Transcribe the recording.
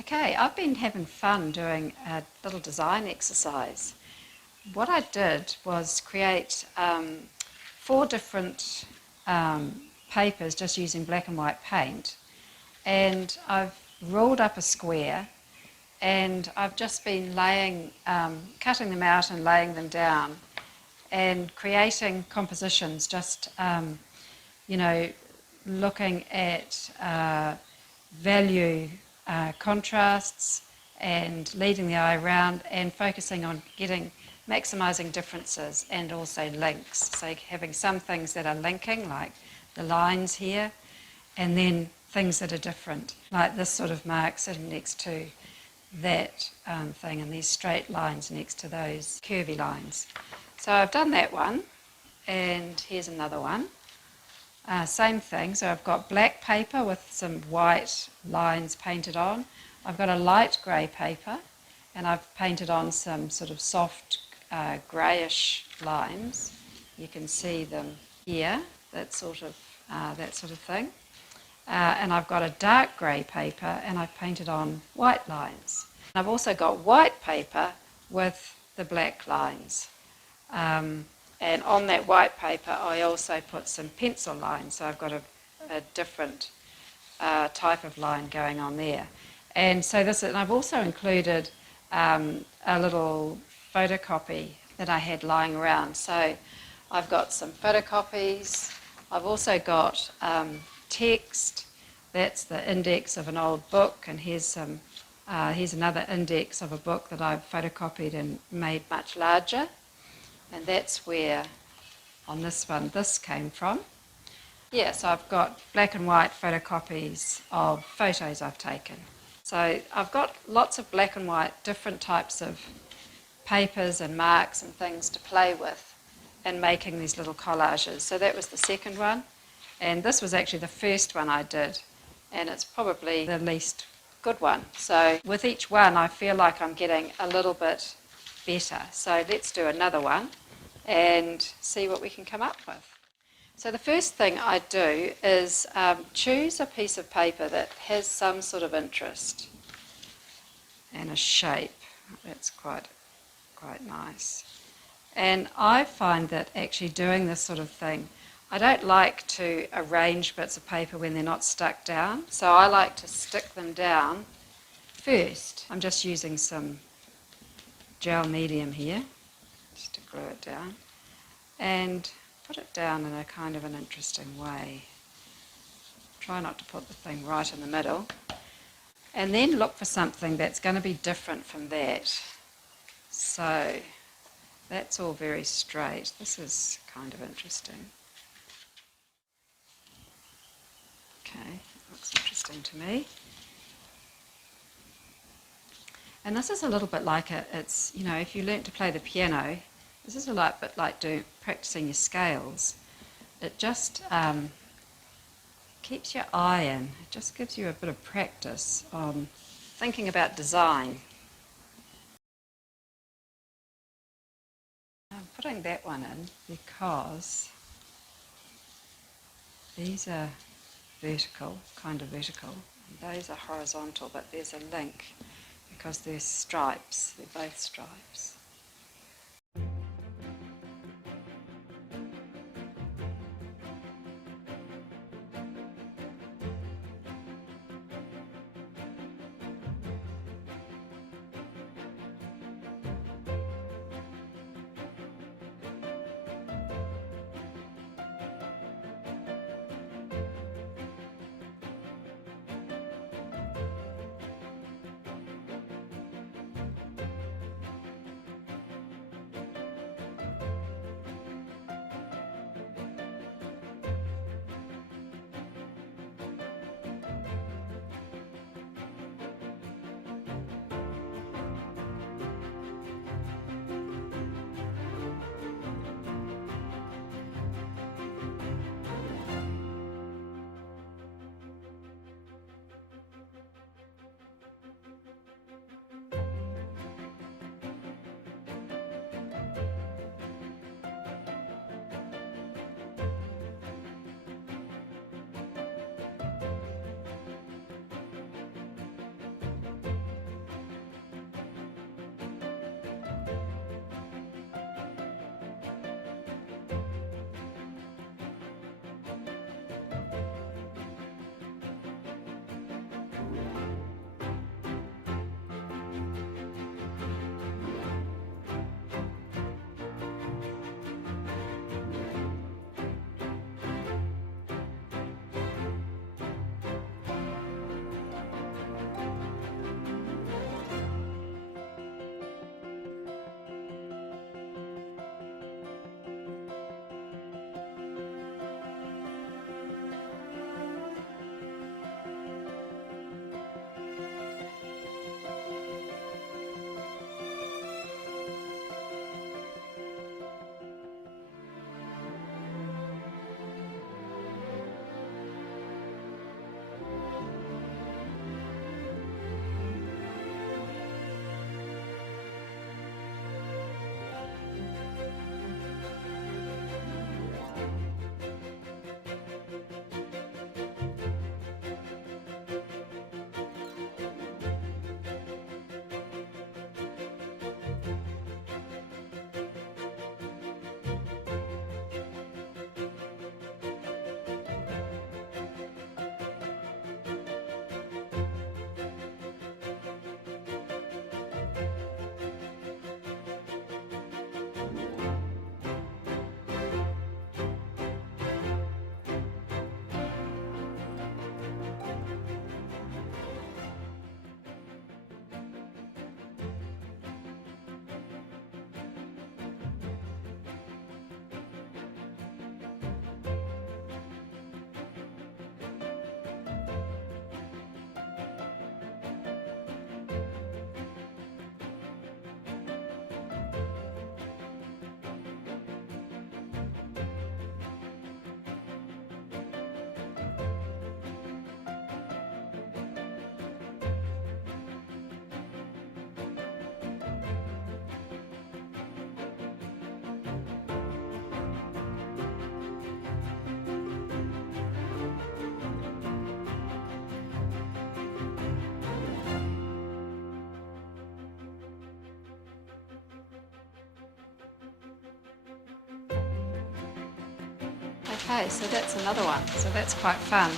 Okay, I've been having fun doing a little design exercise. What I did was create 4 different papers just using black and white paint, and I've rolled up a square and I've just been cutting them out and laying them down and creating compositions, just looking at value contrasts and leading the eye around and focusing on maximising differences and also links. So having some things that are linking, like the lines here, and then things that are different, like this sort of mark sitting next to that thing, and these straight lines next to those curvy lines. So I've done that one, and here's another one. Same thing, so I've got black paper with some white lines painted on. I've got a light grey paper, and I've painted on some sort of soft greyish lines. You can see them here, that sort of thing. And I've got a dark grey paper, and I've painted on white lines. I've also got white paper with the black lines. And on that white paper, I also put some pencil lines, so I've got a different type of line going on there. And so and I've also included a little photocopy that I had lying around. So I've got some photocopies. I've also got text. That's the index of an old book, and here's another index of a book that I've photocopied and made much larger. And that's where, on this one, this came from. Yeah, so I've got black and white photocopies of photos I've taken. So I've got lots of black and white, different types of papers and marks and things to play with in making these little collages. So that was the second one. And this was actually the first one I did. And it's probably the least good one. So with each one, I feel like I'm getting a little bit better. So let's do another one and see what we can come up with. So the first thing I do is choose a piece of paper that has some sort of interest and a shape. That's quite nice. And I find that actually doing this sort of thing, I don't like to arrange bits of paper when they're not stuck down. So I like to stick them down first. I'm just using some gel medium here just to glue it down and put it down in a kind of an interesting way. Try not to put the thing right in the middle, and then look for something that's going to be different from that. So that's all very straight. This is kind of interesting. Okay, looks interesting to me. And this is a little bit like it's, if you learnt to play the piano, this is a bit like practicing your scales. It just keeps your eye in. It just gives you a bit of practice on thinking about design. I'm putting that one in because these are vertical, kind of vertical, and those are horizontal, but there's a link because they're stripes, they're both stripes. Okay, so that's another one. So that's quite fun.